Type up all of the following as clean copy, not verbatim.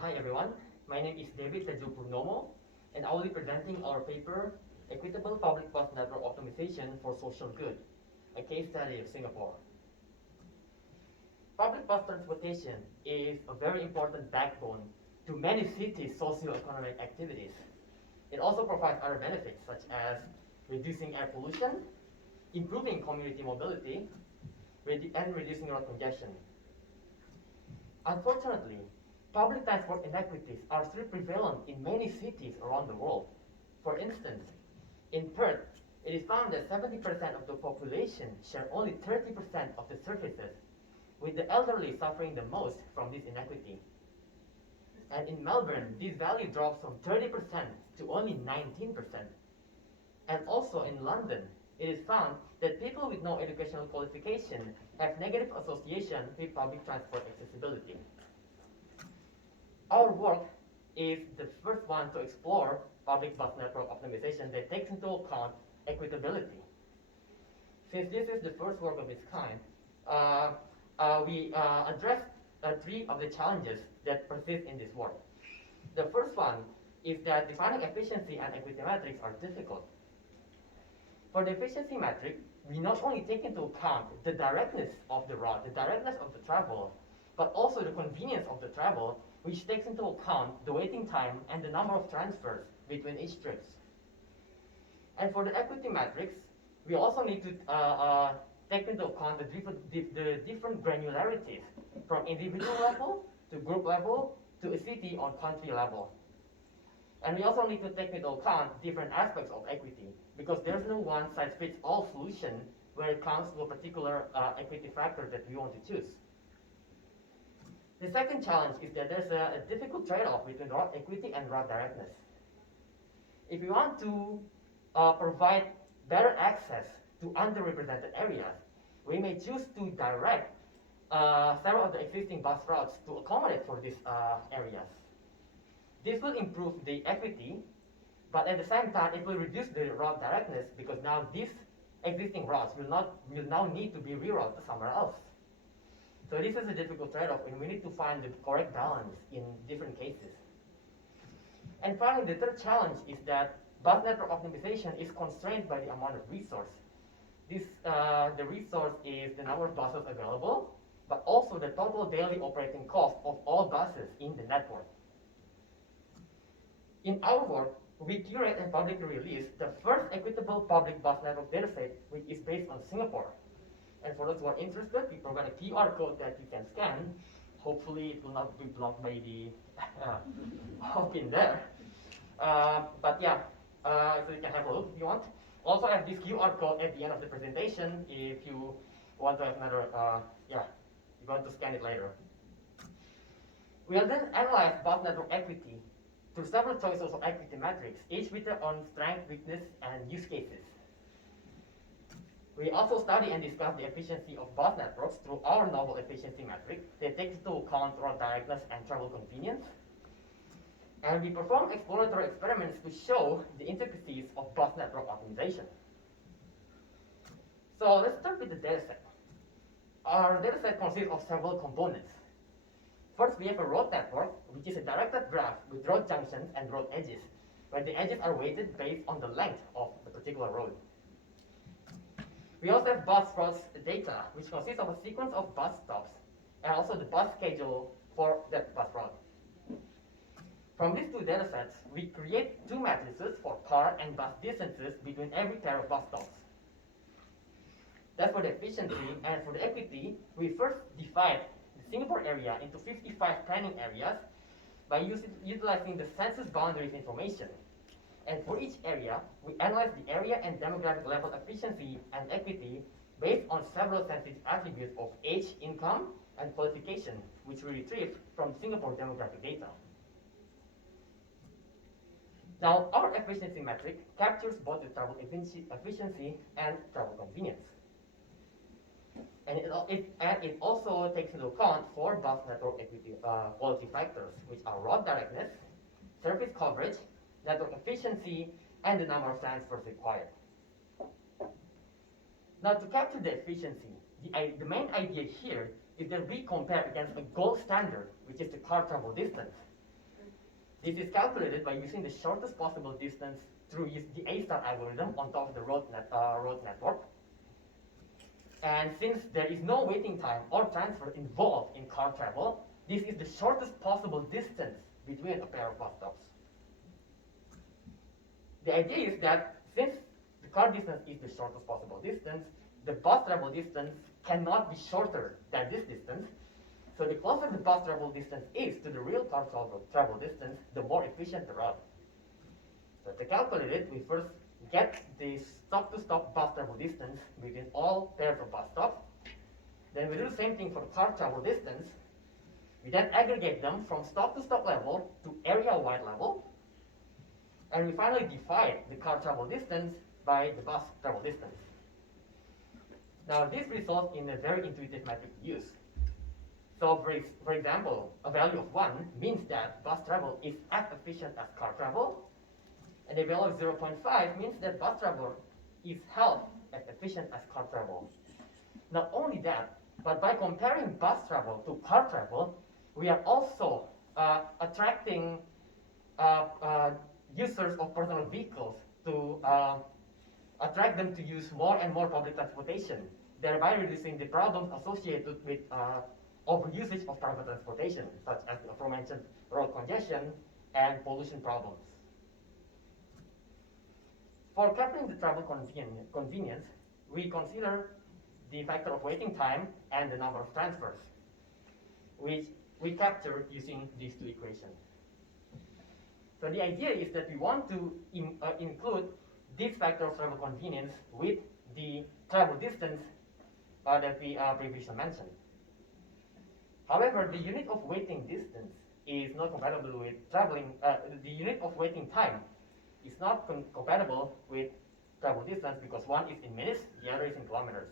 hi everyone. My name is David Purnomo, and I will be presenting our paper, Equitable Public Bus Network Optimization for Social Good, a case study of Singapore. Public bus transportation is a very important backbone to many cities' socioeconomic activities. It also provides other benefits such as reducing air pollution, improving community mobility, and reducing road congestion. Unfortunately, public transport inequities are still prevalent in many cities around the world. For instance, in Perth, it is found that 70% of the population share only 30% of the services, with the elderly suffering the most from this inequity. And in Melbourne, this value drops from 30% to only 19%. And also in London, it is found that people with no educational qualification have negative association with public transport accessibility. Our work is the first one to explore public bus network optimization that takes into account equitability. Since this is the first work of its kind, we address three of the challenges that persist in this work. The first one is that defining efficiency and equity metrics are difficult. For the efficiency metric, we not only take into account the directness of the route, the directness of the travel, but also the convenience of the travel, which takes into account the waiting time and the number of transfers between each trips. And for the equity metrics, we also need to take into account the different granularities from individual level to group level to a city or country level. And we also need to take into account different aspects of equity, because there's no one-size-fits-all solution when it comes to a particular equity factor that we want to choose. The second challenge is that there's a difficult trade-off between route equity and route directness. If we want to provide better access to underrepresented areas, we may choose to direct several of the existing bus routes to accommodate for these areas. This will improve the equity, but at the same time, it will reduce the route directness because now these existing routes will now need to be rerouted somewhere else. So this is a difficult trade-off, and we need to find the correct balance in different cases. And finally, the third challenge is that bus network optimization is constrained by the amount of resource. The resource is the number of buses available, but also the total daily operating cost of all buses in the network. In our work, we curate and publicly release the first equitable public bus network dataset, which is based on Singapore. And for those who are interested, we provide a QR code that you can scan. Hopefully, it will not be blocked by the hop in there. But yeah, so you can have a look if you want. Also, I have this QR code at the end of the presentation if you want to have another, you're going to scan it later. We'll then analyze bus network equity through several choices of equity metrics, each with their own strength, weakness, and use cases. We also study and discuss the efficiency of bus networks through our novel efficiency metric that takes into account route directness and travel convenience. And we perform exploratory experiments to show the intricacies of bus network optimization. So let's start with the dataset. Our dataset consists of several components. First, we have a road network, which is a directed graph with road junctions and road edges, where the edges are weighted based on the length of the particular road. We also have bus routes data, which consists of a sequence of bus stops and also the bus schedule for that bus route. From these two datasets, we create two matrices for car and bus distances between every pair of bus stops. That's for the efficiency, and for the equity, we first divide the Singapore area into 55 planning areas by utilizing the census boundaries information. And for each area, we analyze the area and demographic level efficiency and equity based on several sensitive attributes of age, income, and qualification, which we retrieve from Singapore demographic data. Now, our efficiency metric captures both the travel efficiency and travel convenience. And it also takes into account four bus network equity quality factors, which are route directness, service coverage, network efficiency, and the number of transfers required. Now, to capture the efficiency, the main idea here is that we compare against a gold standard, which is the car travel distance, This is calculated by using the shortest possible distance through the A-star algorithm on top of the road network. And since there is no waiting time or transfer involved in car travel, this is the shortest possible distance between a pair of bus stops. The idea is that since the car distance is the shortest possible distance, the bus travel distance cannot be shorter than this distance. So the closer the bus travel distance is to the real car travel distance, the more efficient the route. So to calculate it, we first get the stop-to-stop bus travel distance between all pairs of bus stops. Then we do the same thing for the car travel distance. We then aggregate them from stop-to-stop level to area-wide level. And we finally divide the car travel distance by the bus travel distance. Now this results in a very intuitive metric to use. So for example, a value of 1 means that bus travel is as efficient as car travel, and a value of 0.5 means that bus travel is half as efficient as car travel. Not only that, but by comparing bus travel to car travel, we are also attracting users of personal vehicles to attract them to use more and more public transportation, thereby reducing the problems associated with overusage of private transportation, such as the aforementioned road congestion and pollution problems. For capturing the travel convenience, we consider the factor of waiting time and the number of transfers, which we capture using these two equations. So the idea is that we want to include this factor of travel convenience with the travel distance that we previously mentioned. However, the unit of waiting distance is not compatible with traveling, the unit of waiting time is not compatible with travel distance because one is in minutes, the other is in kilometers.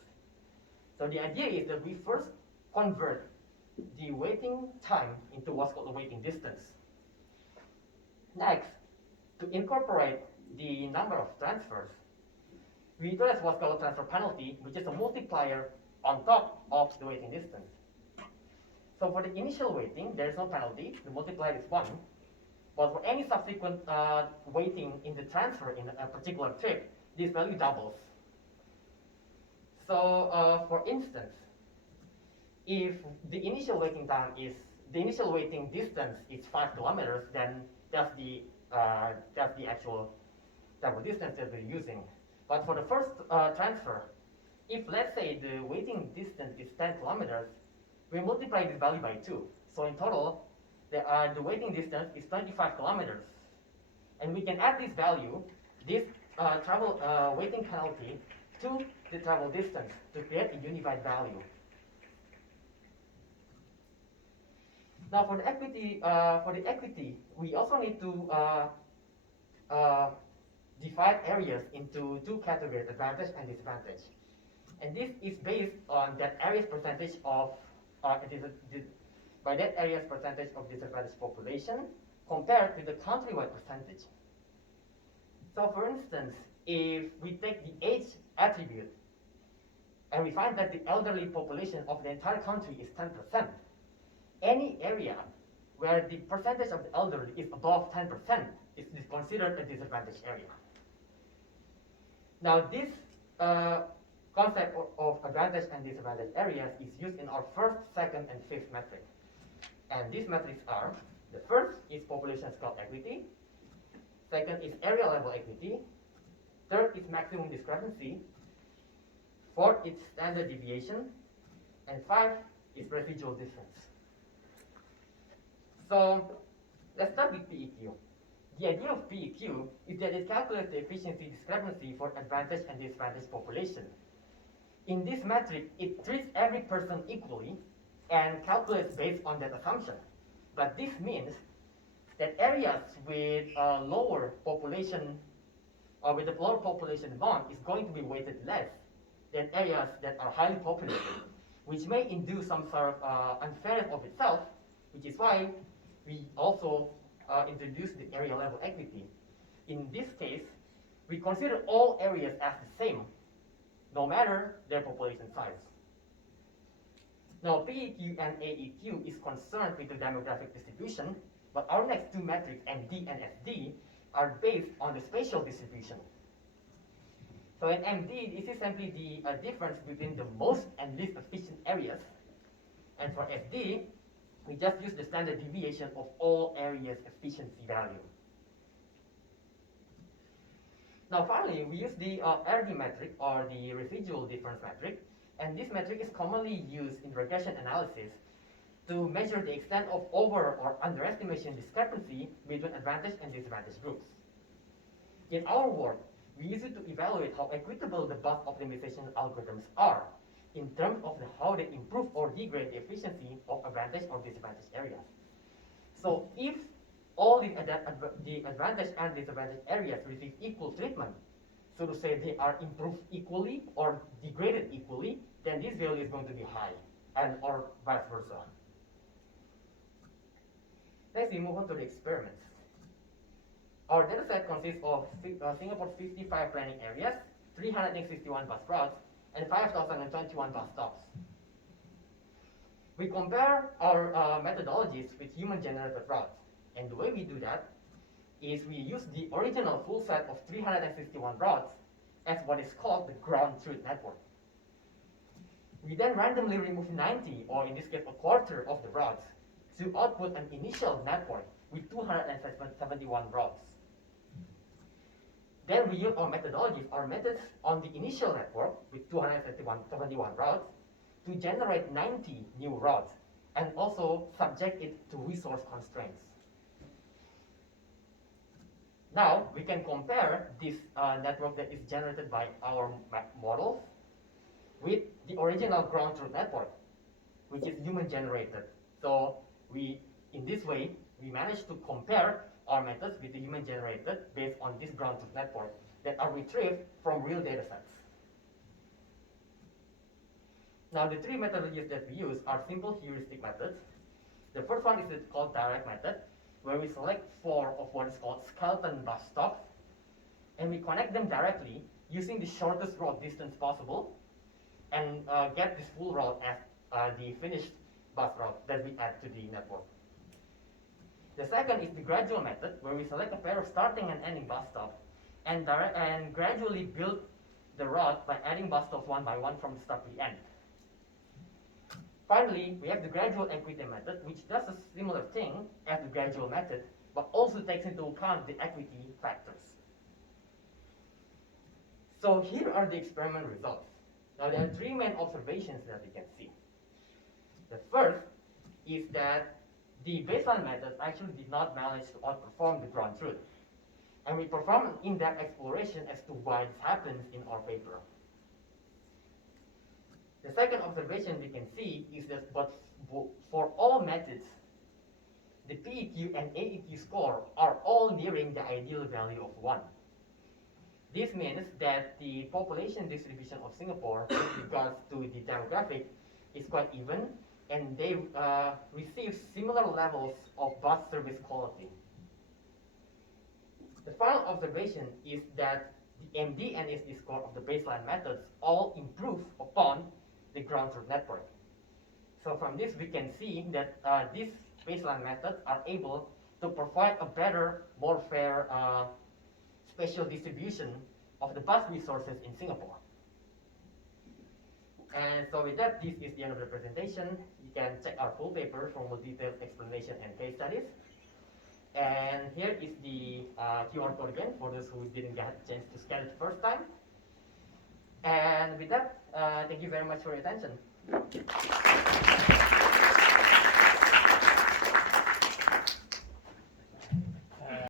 So the idea is that we first convert the waiting time into what's called the waiting distance. Next, to incorporate the number of transfers, we utilize what's called a transfer penalty, which is a multiplier on top of the waiting distance. So for the initial waiting, there is no penalty. The multiplier is 1. But for any subsequent waiting in the transfer in a particular trip, this value doubles. So for instance, if the initial waiting distance is 5 kilometers, then that's the actual travel distance that we're using. But for the first transfer, if let's say the waiting distance is 10 kilometers, we multiply this value by 2. So in total, the waiting distance is 25 kilometers. And we can add this value, this travel waiting penalty, to the travel distance to create a unified value. Now for the equity, we also need to divide areas into two categories, advantage and disadvantage. And this is based on that area's percentage of by that area's percentage of disadvantaged population compared to the countrywide percentage. So for instance, if we take the age attribute and we find that the elderly population of the entire country is 10%, any area where the percentage of the elderly is above 10% is considered a disadvantaged area. Now this concept of advantage and disadvantage areas is used in our first, second, and fifth metric. And these metrics are, the first is population scale equity, second is area level equity, third is maximum discrepancy, fourth is standard deviation, and 5 is residual difference. So let's start with PEQ. The idea of PEQ is that it calculates the efficiency discrepancy for advantage and disadvantage population. In this metric, it treats every person equally and calculates based on that assumption. But this means that areas with a lower population or with a lower population bond is going to be weighted less than areas that are highly populated, which may induce some sort of unfairness of itself, which is why we also introduce the area level equity. In this case, we consider all areas as the same, no matter their population size. Now, PEQ and AEQ is concerned with the demographic distribution, But our next two metrics, MD and SD, are based on the spatial distribution. So in MD, this is simply the difference between the most and least efficient areas. And for SD, we just use the standard deviation of all areas' efficiency value. Now finally, we use the RD metric, or the residual difference metric, and this metric is commonly used in regression analysis to measure the extent of over or underestimation discrepancy between advantaged and disadvantaged groups. In our work, we use it to evaluate how equitable the bus optimization algorithms are in terms of how they improve or degrade the efficiency of advantaged or disadvantaged areas. So if all the advantaged and disadvantaged areas receive equal treatment, so to say they are improved equally or degraded equally, then this value is going to be high, and or vice versa. Next, we move on to the experiments. Our dataset consists of Singapore's 55 planning areas, 361 bus routes, and 5,021 bus stops. We compare our methodologies with human-generated routes. And the way we do that is we use the original full set of 361 routes as what is called the ground truth network. We then randomly remove 90, or in this case a quarter of the routes, to output an initial network with 271 routes. Then we use our methodologies, our methods on the initial network with 271 routes to generate 90 new routes and also subject it to resource constraints. Now we can compare this network that is generated by our models with the original ground truth network, which is human generated. So in this way, we managed to compare our methods with the human generated based on this ground truth network that are retrieved from real data sets. Now the three methodologies that we use are simple heuristic methods. The first one is called direct method, where we select 4 of what is called skeleton bus stops, and we connect them directly using the shortest route distance possible, and get this full route as the finished bus route that we add to the network. The second is the gradual method, where we select a pair of starting and ending bus stops and gradually build the route by adding bus stops one by one from the start to the end. Finally, we have the gradual equity method, which does a similar thing as the gradual method, but also takes into account the equity factors. So here are the experiment results. Now there are 3 main observations that you can see. The first is that the baseline methods actually did not manage to outperform the ground truth. And we perform an in-depth exploration as to why this happens in our paper. The second observation we can see is that for all methods, the PEQ and AEQ score are all nearing the ideal value of 1. This means that the population distribution of Singapore with regards to the demographic is quite even, and they receive similar levels of bus service quality. The final observation is that the MD and SD score of the baseline methods all improve upon the ground truth network. So from this we can see that these baseline methods are able to provide a better, more fair spatial distribution of the bus resources in Singapore. And so with that, this is the end of the presentation. You can check our full paper for more detailed explanation and case studies. And here is the QR code again for those who didn't get a chance to scan it the first time. And with that, thank you very much for your attention.